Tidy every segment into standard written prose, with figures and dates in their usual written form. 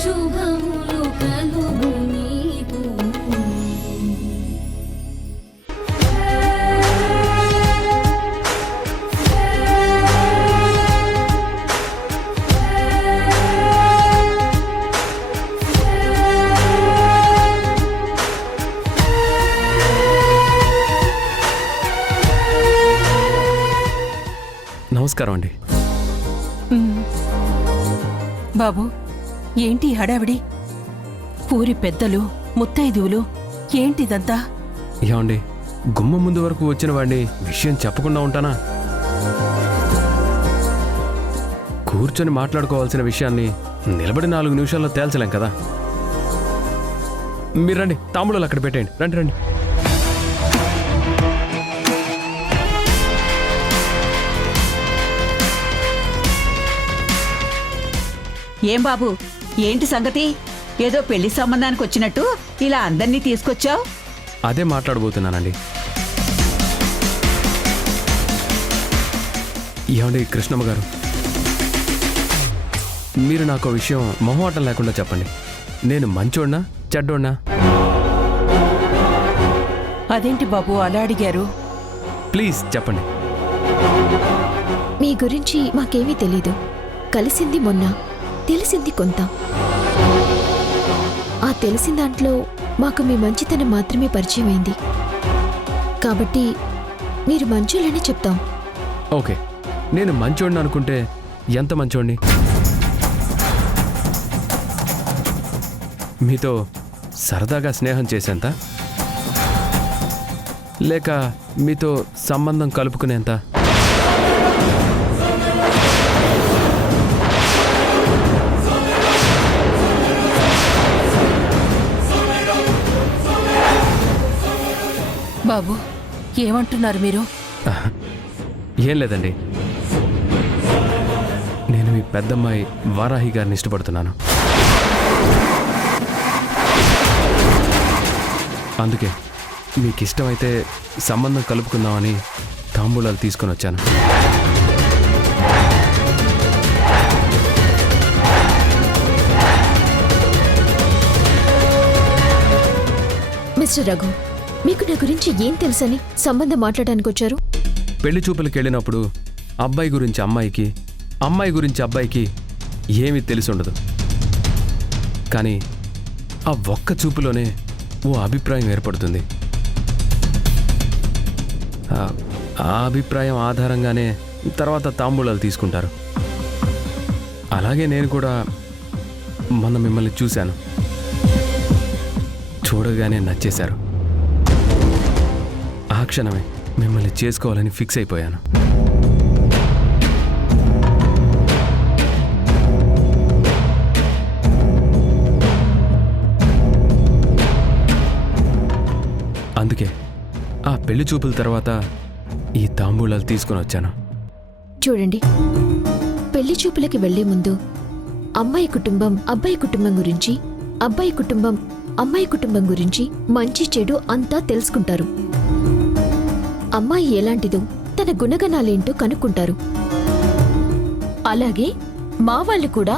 శుభములు కలుగు నీకు. నమస్కారం అండి. బాబు, ఏంటి హడావిడి? ఊరి పెద్దలు, ముత్తైదువులు, ఏంటిదంతా? ఏమండి, గుమ్మం ముందు వరకు వచ్చిన వాడిని విషయం చెప్పకుండా ఉంటానా? కూర్చొని మాట్లాడుకోవాల్సిన విషయాన్ని నిలబడి 4 నిమిషాల్లో తేల్చలేం కదా. మీరు రండి, తాంబూలాలు అక్కడ పెట్టేయండి. రండి రండి. ఏం బాబు, ఏంటి సంగతి? ఏదో పెళ్లి సంబంధానికి వచ్చినట్టు ఇలా అందర్నీ తీసుకొచ్చావు? అదే మాట్లాడబోతున్నానండి. ఏమండి కృష్ణమ్మ గారు, మీరు నాకు విషయం మొహమాటం లేకుండా చెప్పండి. నేను మంచోడ్నా చెడ్డోడ్నా? అదేంటి బాబు అలా అడిగారు? ప్లీజ్ చెప్పండి. మీ గురించి మాకేమీ తెలీదు. కలిసింది మొన్న, తెలిసింది కొంత. ఆ తెలిసిన దాంట్లో మాకు మీ మంచితనం మాత్రమే పరిచయం అయింది. కాబట్టి మీరు మంచోళ్ళని చెప్తాం. ఓకే, నేను మంచోడిని అనుకుంటే ఎంత మంచోడిని? మీతో సరదాగా స్నేహం చేసేంత, లేక మీతో సంబంధం కలుపుకునేంత? బాబు, ఏమంటున్నారు మీరు? ఏం లేదండి, నేను మీ పెద్దమ్మాయి వారాహి గారిని ఇష్టపడుతున్నాను. అందుకే మీకు ఇష్టమైతే సంబంధం కలుపుకుందామని తాంబూలాలు తీసుకొని వచ్చాను. మిస్టర్ రఘు, మీకు నా గురించి ఏం తెలుసని సంబంధం మాట్లాడడానికి వచ్చారు? పెళ్లి చూపులకు వెళ్ళినప్పుడు అబ్బాయి గురించి అమ్మాయికి, అమ్మాయి గురించి అబ్బాయికి ఏమీ తెలిసి ఉండదు. కానీ ఆ ఒక్క చూపులోనే ఓ అభిప్రాయం ఏర్పడుతుంది. ఆ అభిప్రాయం ఆధారంగానే తర్వాత తాంబూలాలు తీసుకుంటారు. అలాగే నేను కూడా మొన్న మిమ్మల్ని చూశాను. చూడగానే నచ్చేశారు. ఆ క్షణమే మిమ్మల్ని చేసుకోవాలని ఫిక్స్ అయిపోయాను. అందుకే ఆ పెళ్లి చూపుల తర్వాత ఈ తాంబూలాలు తీసుకుని వచ్చాను. చూడండి, పెళ్లి చూపులకి వెళ్లే ముందు అమ్మాయి కుటుంబం అబ్బాయి కుటుంబం గురించి, అబ్బాయి కుటుంబం అమ్మాయి కుటుంబం గురించి మంచి చెడు అంతా తెలుసుకుంటారు. అమ్మాయి ఎలాంటిదో, తన గుణగణాలేంటో కనుక్కుంటారు. అలాగే మా వాళ్ళు కూడా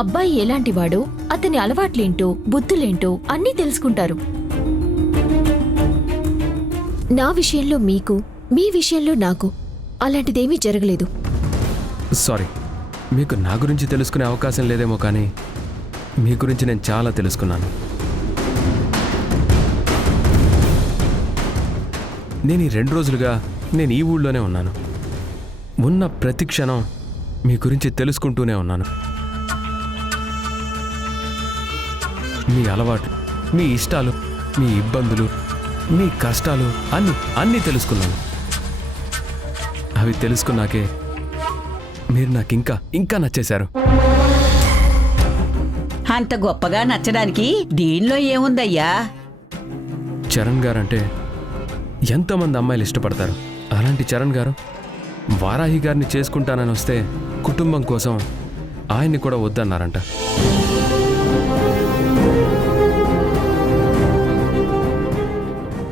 అబ్బాయి ఎలాంటివాడో, అతని అలవాట్లేంటో, బుద్ధులేంటో అన్నీ తెలుసుకుంటారు. నా విషయంలో మీకు, మీ విషయంలో నాకు అలాంటిదేమీ జరగలేదు. సారీ, మీకు నా గురించి తెలుసుకునే అవకాశం లేదేమో, కానీ మీ గురించి నేను చాలా తెలుసుకున్నాను. నేను ఈ 2 రోజులుగా నేను ఈ ఊళ్ళోనే ఉన్నాను. ఉన్న ప్రతి క్షణం మీ గురించి తెలుసుకుంటూనే ఉన్నాను. మీ అలవాట్లు, మీ ఇష్టాలు, మీ ఇబ్బందులు, మీ కష్టాలు అన్నీ తెలుసుకున్నాను. అవి తెలుసుకున్నాకే మీరు నాకు ఇంకా నచ్చేశారు. అంత గొప్పగా నచ్చడానికి దీనిలో ఏముందయ్యా? చరణ్ గారంటే ఎంతోమంది అమ్మాయిలు ఇష్టపడతారు. అలాంటి చరణ్ గారు వారాహి గారిని చేసుకుంటానని వస్తే కుటుంబం కోసం ఆయన్ని కూడా వద్దన్నారంట.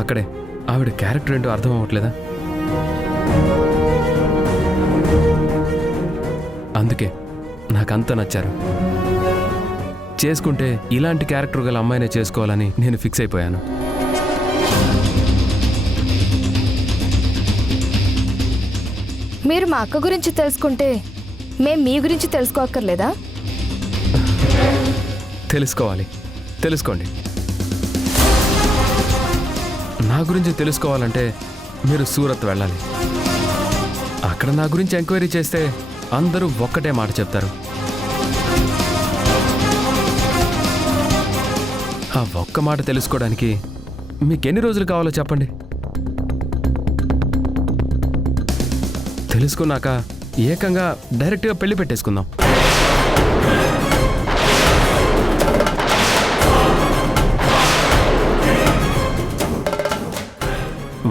అక్కడే ఆవిడ క్యారెక్టర్ ఏంటో అర్థం అవ్వట్లేదా? అందుకే నాకంత నచ్చారు. చేసుకుంటే ఇలాంటి క్యారెక్టర్ గల అమ్మాయినే చేసుకోవాలని నేను ఫిక్స్ అయిపోయాను. మీరు మా అక్క గురించి తెలుసుకుంటే మేం మీ గురించి తెలుసుకోక్కర్లేదా? తెలుసుకోవాలి, తెలుసుకోండి. నా గురించి తెలుసుకోవాలంటే మీరు సూరత్ వెళ్ళాలి. అక్కడ నా గురించి ఎంక్వైరీ చేస్తే అందరూ ఒక్కటే మాట చెప్తారు. ఆ ఒక్క మాట తెలుసుకోవడానికి మీకెన్ని రోజులు కావాలో చెప్పండి. తెలుసుకున్నాక ఏకంగా డైరెక్ట్గా పెళ్లి పెట్టేసుకుందాం.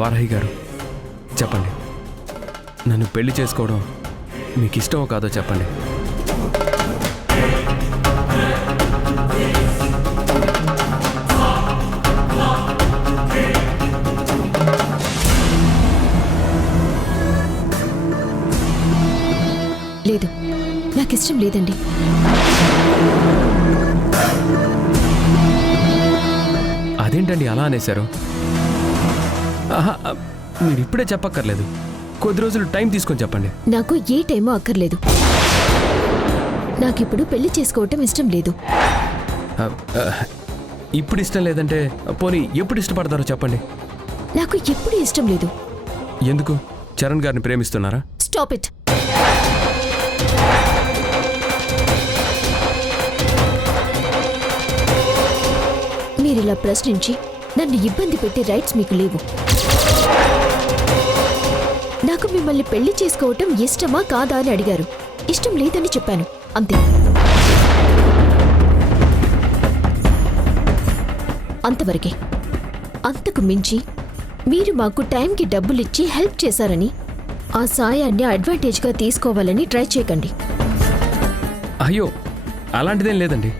వారాహి గారు చెప్పండి, నన్ను పెళ్లి చేసుకోవడం మీకు ఇష్టమో కాదో చెప్పండి. లేదు, నాకిష్టం లేదండి. అదేంటండి అలా అనేశారు? ఆహా, మీరు ఇప్పుడే చెప్పక్కర్లేదు, కొద్ది రోజులు టైం తీసుకొని చెప్పండి. నాకు ఏ టైమో అక్కర్లేదు. నాకిప్పుడు పెళ్లి చేసుకోవటం ఇష్టం లేదు. ఇప్పుడు ఇష్టం లేదంటే పోనీ ఎప్పుడు ఇష్టపడతారో చెప్పండి. నాకు ఎప్పుడు ఇష్టం లేదు. ఎందుకు? చరణ్ గారిని ప్రేమిస్తున్నారా? Stop it. మీరిలా ప్రశ్నించి నన్ను ఇబ్బంది పెట్టే రైట్స్ మీకు లేవు. నాకు మిమ్మల్ని పెళ్లి చేసుకోవటం ఇష్టమా కాదా అని అడిగారు. ఇష్టం లేదని చెప్పాను, అంతే. అంతవరకే. అంతకు మించి మీరు మాకు టైంకి డబ్బులిచ్చి హెల్ప్ చేశారని ఆ సాయాన్ని అడ్వాంటేజ్గా తీసుకోవాలని ట్రై చేయకండి. అయ్యో, అలాంటిదేం లేదండి.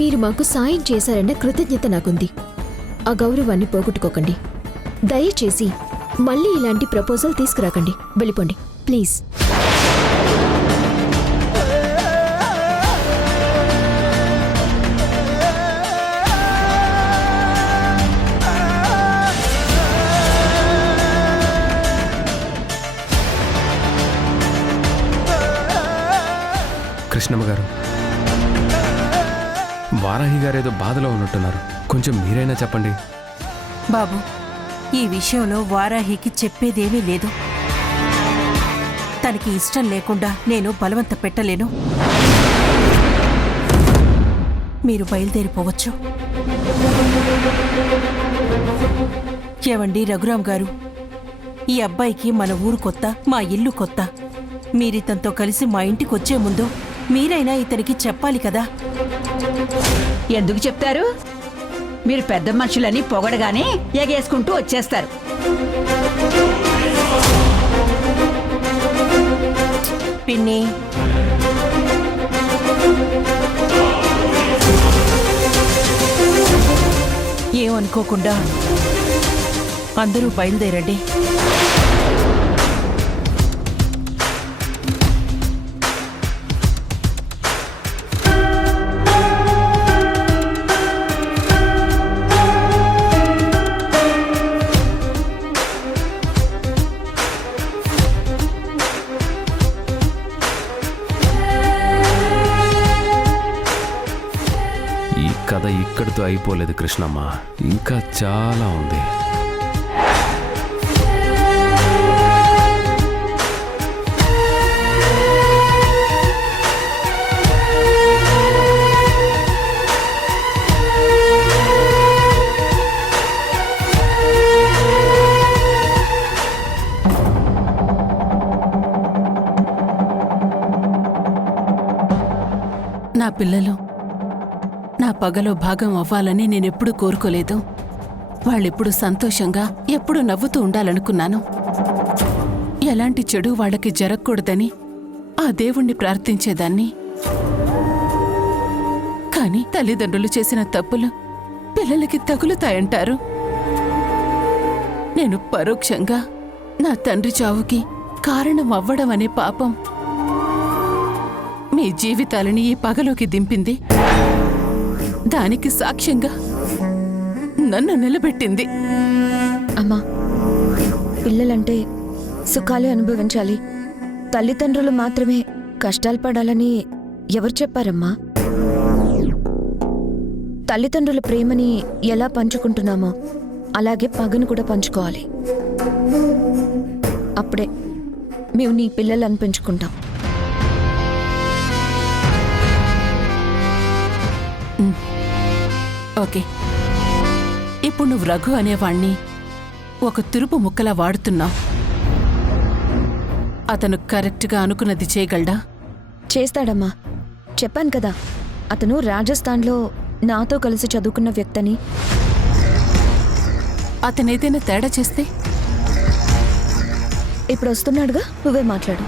మీరు మాకు సాయం చేశారన్న కృతజ్ఞత నాకుంది. ఆ గౌరవాన్ని పోగొట్టుకోకండి. దయచేసి మళ్ళీ ఇలాంటి ప్రపోజల్ తీసుకురాకండి. వెళ్ళిపోండి ప్లీజ్. కృష్ణమ్మ గారు, వారాహి గారు ఏదో బాధలో ఉన్నట్టున్నారు, కొంచెం మీరైనా చెప్పండి. బాబు, ఈ విషయంలో వారాహికి చెప్పేదేమీ లేదు. తనకి ఇష్టం లేకుండా నేను బలవంత పెట్టలేను. మీరు బయలుదేరిపోవచ్చు. ఏవండి రఘురామ్ గారు, ఈ అబ్బాయికి మన ఊరు కొత్త, మా ఇల్లు కొత్త. మీరితనితో కలిసి మా ఇంటికి వచ్చే ముందు మీరైనా ఇతనికి చెప్పాలి కదా. ఎందుకు చెప్తారు? మీరు పెద్ద మనుషులని పొగడగానే ఎగేసుకుంటూ వచ్చేస్తారు. పిన్ని, ఏమనుకోకుండా అందరూ బయలుదేరండి. కథ ఇక్కడితో అయిపోలేదు కృష్ణమ్మ, ఇంకా చాలా ఉంది. నా పిల్లలు నా పగలో భాగం అవ్వాలని నేనెప్పుడూ కోరుకోలేదు. వాళ్ళెప్పుడు సంతోషంగా ఎప్పుడూ నవ్వుతూ ఉండాలనుకున్నాను. ఎలాంటి చెడు వాళ్ళకి జరగకూడదని ఆ దేవుణ్ణి ప్రార్థించేదాన్ని. కాని తల్లిదండ్రులు చేసిన తప్పులు పిల్లలకి తగులుతాయంటారు. నేను పరోక్షంగా నా తండ్రి చావుకి కారణం అవ్వడం అనే పాపం మీ జీవితాలని ఈ పగలోకి దింపింది. దానికి సాక్ష్యంగా నన్ను నిలబెట్టింది. అమ్మా, పిల్లలంటే సుఖాలే అనుభవించాలి, తల్లిదండ్రులు మాత్రమే కష్టాలు పడాలని ఎవరు చెప్పారమ్మా? తల్లిదండ్రుల ప్రేమని ఎలా పంచుకుంటున్నామో అలాగే పగను కూడా పంచుకోవాలి. అప్పుడే మేము నీ పిల్లలను పెంచుకుంటాం. ఓకే, ఇప్పుడు నువ్వు రఘు అనేవాణ్ణి ఒక తురుపు ముక్కలా వాడుతున్నావు. అతను కరెక్ట్గా అనుకున్నది చేయగలడా? చేస్తాడమ్మా. చెప్పాను కదా, అతను రాజస్థాన్లో నాతో కలిసి చదువుకున్న వ్యక్తని. అతనేదైనా తేడా చేస్తే? ఇప్పుడు వస్తున్నాడుగా, నువ్వే మాట్లాడు.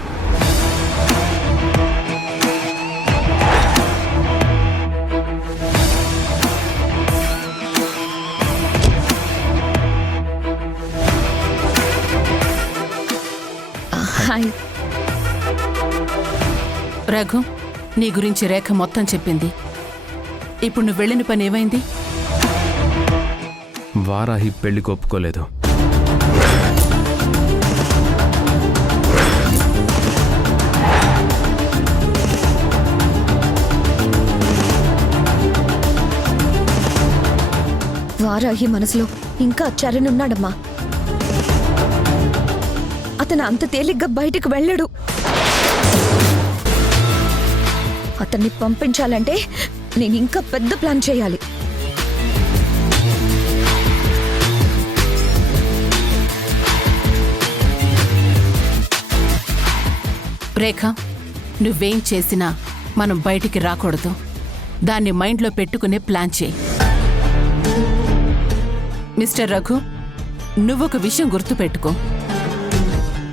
హాయ్. రఘు, నీ గురించి రేఖ మొత్తం చెప్పింది. ఇప్పుడు నువ్వు వెళ్ళిన పని ఏమైంది? వారాహి పెళ్లికి ఒప్పుకోలేదు. వారాహి మనసులో ఇంకా చరణ్ ఉన్నాడమ్మా. అతను అంత తేలిగ్గా బయటికి వెళ్ళడు. అతన్ని పంపించాలంటే నేను ఇంకా పెద్ద ప్లాన్ చేయాలి. రేఖ, నువ్వేం చేసినా మనం బయటికి రాకూడదు. దాన్ని మైండ్లో పెట్టుకునే ప్లాన్ చేయి. మిస్టర్ రఘు, నువ్వొక విషయం గుర్తుపెట్టుకో.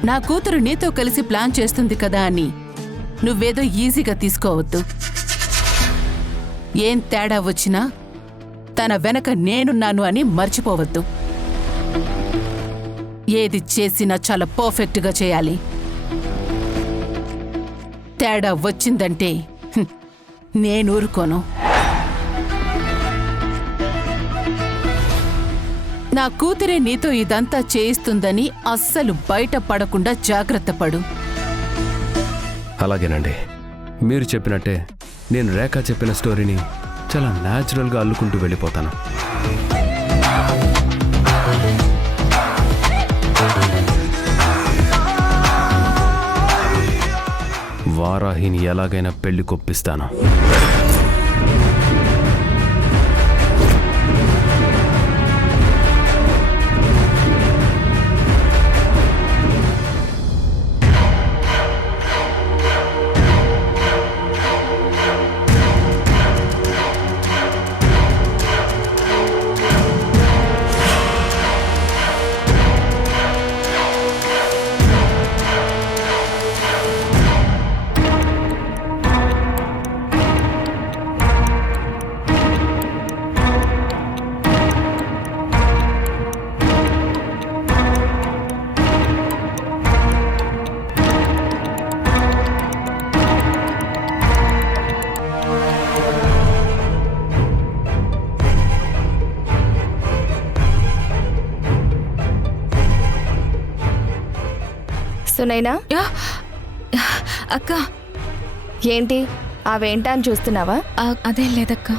నా కూతురు నీతో కలిసి ప్లాన్ చేస్తుంది కదా అని నువ్వేదో ఈజీగా తీసుకోవద్దు. ఏం తేడా వచ్చినా తన వెనక నేనున్నాను అని మర్చిపోవద్దు. ఏది చేసినా చాలా పర్ఫెక్ట్గా చేయాలి. తేడా వచ్చిందంటే నేను ఊరుకోను. నా కూతురే నీతో ఇదంతా చేయిస్తుందని అస్సలు బయట పడకుండా జాగ్రత్త పడు. అలాగేనండి, మీరు చెప్పినట్టే నేను రేఖ చెప్పిన స్టోరీని చాలా న్యాచురల్గా అల్లుకుంటూ వెళ్ళిపోతాను. వారాహిని ఎలాగైనా పెళ్లి కొప్పిస్తాను. సునైనా, అక్క, ఏంటి అవేంటా అని చూస్తున్నావా? అదేం లేదక్క.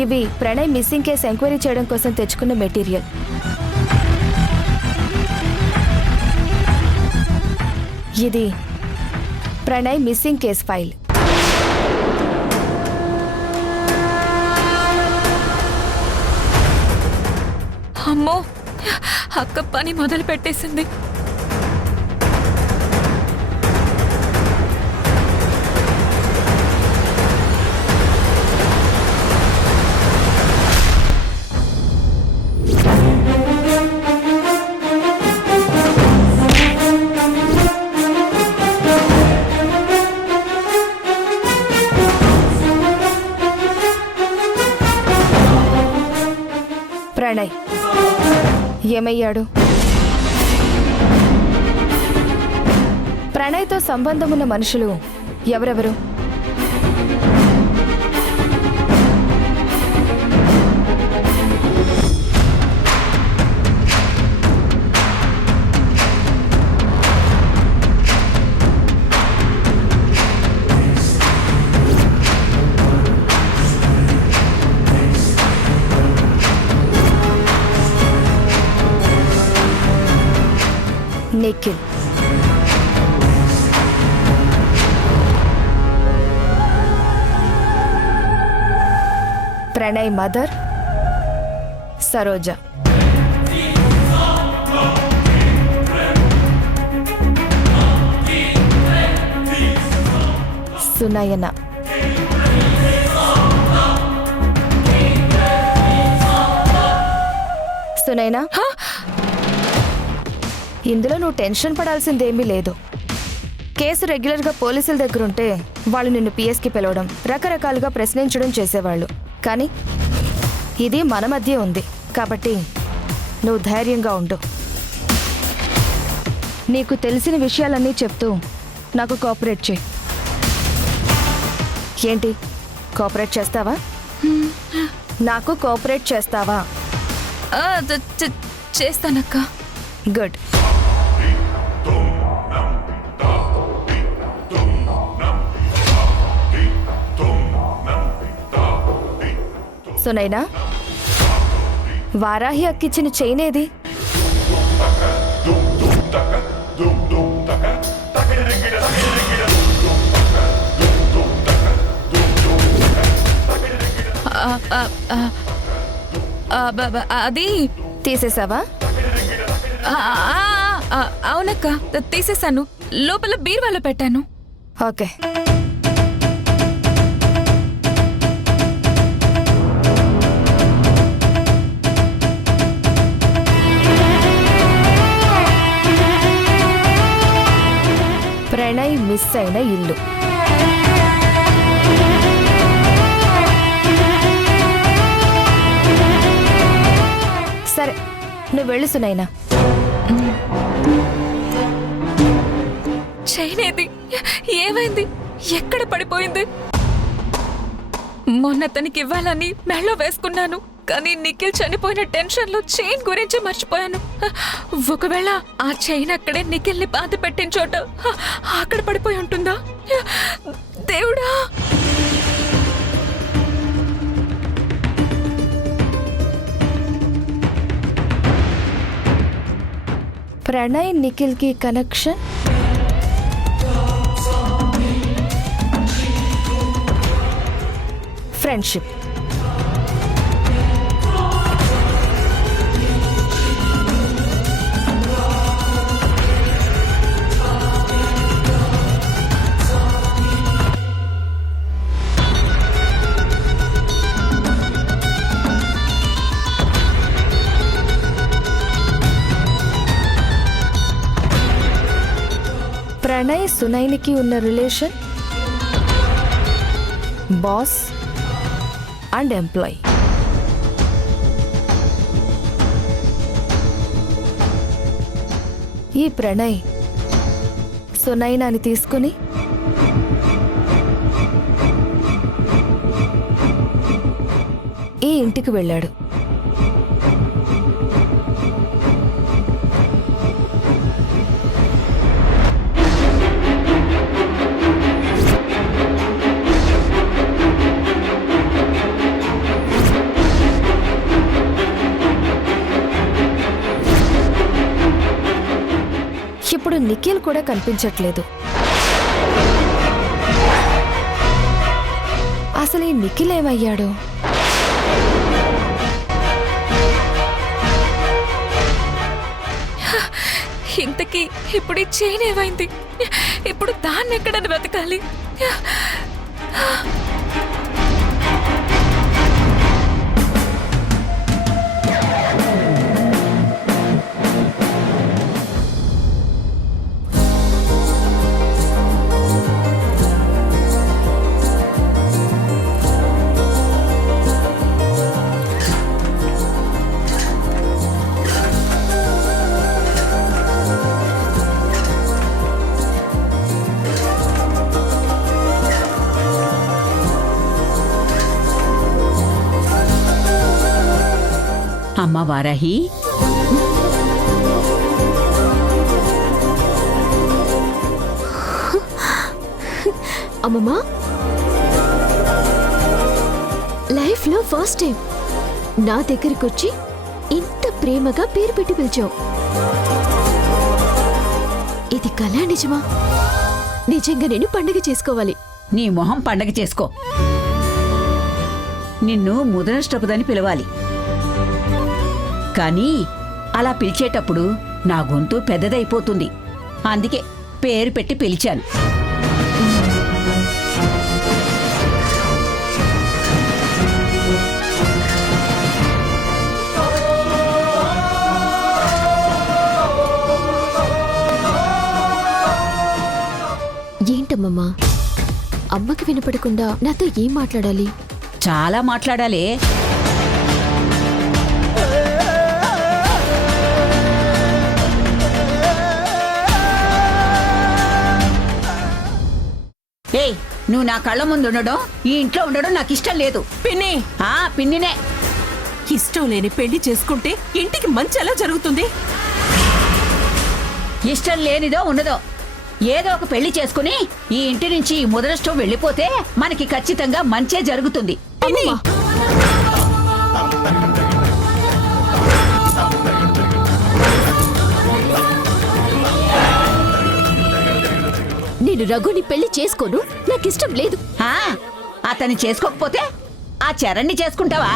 ఇవి ప్రణయ్ మిస్సింగ్ కేసు ఎంక్వైరీ చేయడం కోసం తెచ్చుకున్న మెటీరియల్. ఇది ప్రణయ్ మిస్సింగ్ కేస్ ఫైల్. అమ్మో, అక్క పని మొదలు పెట్టేసింది. ప్రణయ్ ఏమయ్యాడు? ప్రణయ్తో సంబంధం ఉన్న మనుషులు ఎవరెవరు? నిఖిల్, ప్రణయ్ మదర్ సరోజ, సునయన, సునైనా, ఇందులో నువ్వు టెన్షన్ పడాల్సిందేమీ లేదు. కేసు రెగ్యులర్గా పోలీసుల దగ్గర ఉంటే వాళ్ళు నిన్ను పిఎస్కి పిలవడం, రకరకాలుగా ప్రశ్నించడం చేసేవాళ్ళు. కానీ ఇది మన మధ్య ఉంది కాబట్టి నువ్వు ధైర్యంగా ఉండు. నీకు తెలిసిన విషయాలన్నీ చెప్తూ నాకు కోఆపరేట్ చేయి. ఏంటి, కోఆపరేట్ చేస్తావా? నాకు కోఆపరేట్ చేస్తావా? చేస్తానక్క. గుడ్. సునైనా, వారాహి అక్కిచ్చిన చైన్ ఏది? అది తీసేసావా? అవునక్క, తీసేసాను. లోపల బీరువాలో పెట్టాను. ఓకే. ప్రణయ్ మిస్ అయిన ఇల్లు. సరే, నువ్వు వెళ్ళు సునైనా. చైన్ ఏది? ఏమైంది? ఎక్కడ పడిపోయింది? మొన్న తనకి ఇవ్వాలని మెళ్ళో వేసుకున్నాను, కానీ నిఖిల్ చనిపోయిన టెన్షన్ లో చైన్ గురించి మర్చిపోయాను. ఒకవేళ ఆ చైన్ అక్కడే నిఖిల్ ని బాధ పెట్టిన చోట అక్కడ పడిపోయి ఉంటుందా? దేవుడా! ప్రణయ్ నిఖిల్ కి కనెక్షన్ ఫ్రెండ్షిప్. ప్రణయ్ సునైనికి ఉన్న రిలేషన్ బాస్ అండ్ ఎంప్లాయ్. ఈ ప్రణయ్ సునైనాని తీసుకుని ఈ ఇంటికి వెళ్ళాడు. ఇప్పుడు నిఖిల్ కూడా కనిపించట్లేదు. అసలు ఈ నిఖిల్ ఏమయ్యాడు? ఇంతకీ ఇప్పుడు ఈ చైన్ ఏమైంది? ఇప్పుడు దాన్ని ఎక్కడని వెతకాలి? అమ్మా వారాహి, అమ్మమ్మా, లైఫ్లో ఫస్ట్ టైం నా దగ్గరికి వచ్చి ఇంత ప్రేమగా పేరు పెట్టి పిలిచావు. ఇది కళా నిజమా? నిజంగా నేను పండగ చేసుకోవాలి. నీ మొహం పండగ చేసుకో. నిన్ను ముదనష్టపదని పిలవాలి. కానీ అలా పిలిచేటప్పుడు నా గొంతు పెద్దదైపోతుంది. అందుకే పేరు పెట్టి పిలిచాను. ఏంటమ్మమ్మా, అమ్మకి వినపడకుండా నాతో ఏం మాట్లాడాలి? చాలా మాట్లాడాలే. ఏయ్, నువ్వు నా కళ్ళ ముందు ఉండడం, ఈ ఇంట్లో ఉండడం నాకు ఇష్టం లేదు. పిన్ని, పిన్నినే. ఇష్టం లేని పెళ్లి చేసుకుంటే ఇంటికి మంచి ఎలా జరుగుతుంది? ఇష్టం లేనిదో ఉన్నదో ఏదో ఒక పెళ్లి చేసుకుని ఈ ఇంటి నుంచి ఈ ముదనష్టం వెళ్ళిపోతే మనకి ఖచ్చితంగా మంచే జరుగుతుంది. పిన్ని, నేను రఘుని పెళ్లి చేసుకోను, నాకిష్టం లేదు. అతన్ని చేసుకోకపోతే ఆ చరణ్ని చేసుకుంటావా?